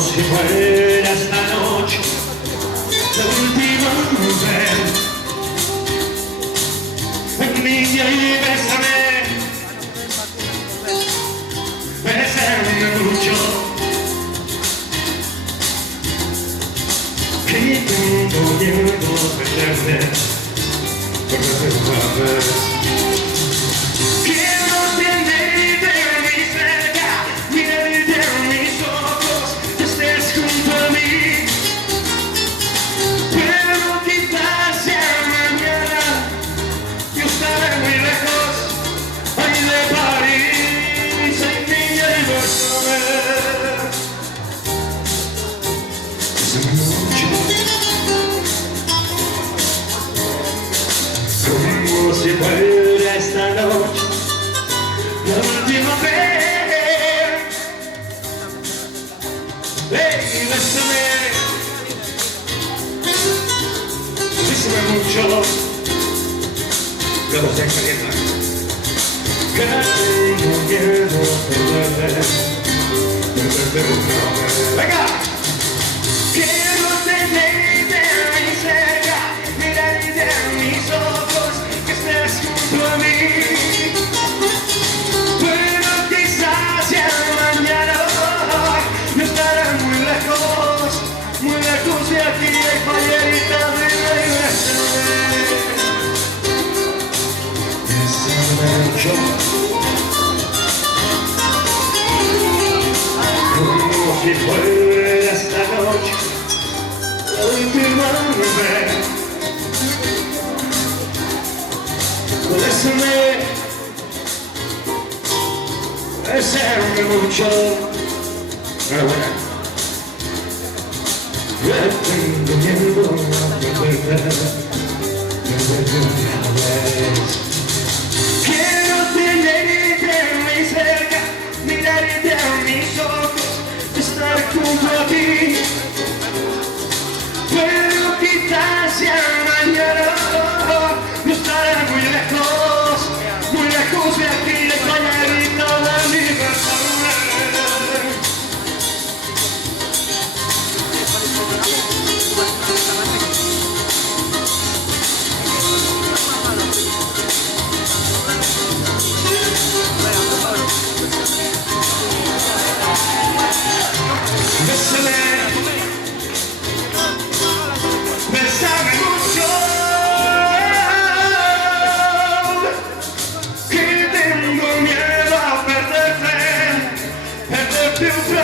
si fuera esta noche la última vez. Niña, y bésame, bésame mucho, que tengo miedo de perderte otra vez. Quiero tenerte muy cerca, mirarte en mis ojos, que estés junto a mí. Pero quizás ya mañana yo estaré muy lejos, ahí de París, ay niña, y bésame. Bésame mucho, como si fuera esta noche la última vez. Hey, bésame, bésame mucho, que no se calienta, que tengo miedo de perderte otra vez. ¡Venga! Quiero tenerte muy cerca, mirarte en mis ojos, que estés junto a mí. Pero quizás ya mañana no estaré muy lejos de aquí, compañerita, bésame mucho, como si fuera esta noche la última vez. Bésame, bésame mucho. Enhorabuena. Yo tengo miedo de perderte otra vez. Quiero tenerte muy cerca, mirarte a mis ojos, estar junto a ti. Pero quizás ya mañana no estaré muy lejos de aquí, de compañerita de mi persona. Bésame, bésame mucho, que tengo miedo a perderte otra